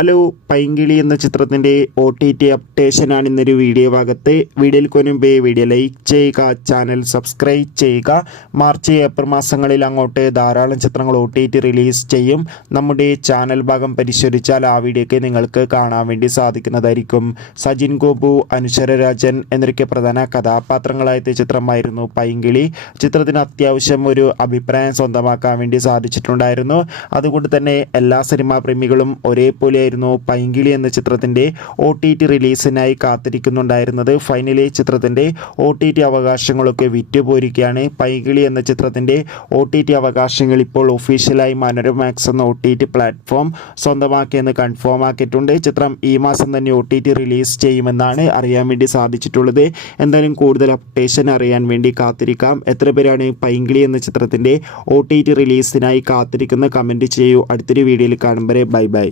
Hello, പൈങ്കിളി എന്ന ചിത്രത്തിൻ്റെ OTT അപ്ഡേഷനാണ് ഇന്നൊരു വീഡിയോ ഭാഗത്ത്. വീഡിയോയിൽ കൊനുമ്പേ വീഡിയോ ലൈക്ക് ചെയ്യുക, ചാനൽ സബ്സ്ക്രൈബ് ചെയ്യുക. മാർച്ച് ഏപ്രിൽ മാസങ്ങളിൽ അങ്ങോട്ട് ധാരാളം ചിത്രങ്ങൾ OTT റിലീസ് ചെയ്യും. നമ്മുടെ ചാനൽ ഭാഗം പരിശോധിച്ചാൽ ആ വീഡിയോയ്ക്ക് നിങ്ങൾക്ക് കാണാൻ വേണ്ടി സാധിക്കുന്നതായിരിക്കും. സജിൻ ഗോപു, അനുശ്വര രാജൻ എന്നൊക്കെ പ്രധാന കഥാപാത്രങ്ങളായ ചിത്രമായിരുന്നു പൈങ്കിളി. ചിത്രത്തിന് അത്യാവശ്യം ഒരു അഭിപ്രായം സ്വന്തമാക്കാൻ വേണ്ടി സാധിച്ചിട്ടുണ്ടായിരുന്നു. അതുകൊണ്ട് തന്നെ എല്ലാ സിനിമാ പ്രേമികളും ഒരേപോലെ പൈങ്കിളി എന്ന ചിത്രത്തിൻ്റെ OTT റിലീസിനായി കാത്തിരിക്കുന്നുണ്ടായിരുന്നത്. ഫൈനലി ചിത്രത്തിൻ്റെ OTT അവകാശങ്ങളൊക്കെ വിറ്റുപോയിരിക്കുകയാണ്. പൈങ്കിളി എന്ന ചിത്രത്തിൻ്റെ OTT അവകാശങ്ങൾ ഇപ്പോൾ ഒഫീഷ്യലായി മനോരമാക്സ് എന്ന OTT പ്ലാറ്റ്ഫോം സ്വന്തമാക്കിയെന്ന് കൺഫേം ആക്കിയിട്ടുണ്ട്. ചിത്രം ഈ മാസം തന്നെ OTT റിലീസ് ചെയ്യുമെന്നാണ് അറിയാൻ വേണ്ടി സാധിച്ചിട്ടുള്ളത്. എന്തായാലും കൂടുതൽ അപ്ഡേഷൻ അറിയാൻ വേണ്ടി കാത്തിരിക്കാം. എത്ര പേരാണ് പൈങ്കിളി എന്ന ചിത്രത്തിൻ്റെ OTT റിലീസിനായി കാത്തിരിക്കുന്ന കമൻറ്റ് ചെയ്യൂ. അടുത്തൊരു വീഡിയോയിൽ കാണും വരെ ബൈ ബൈ.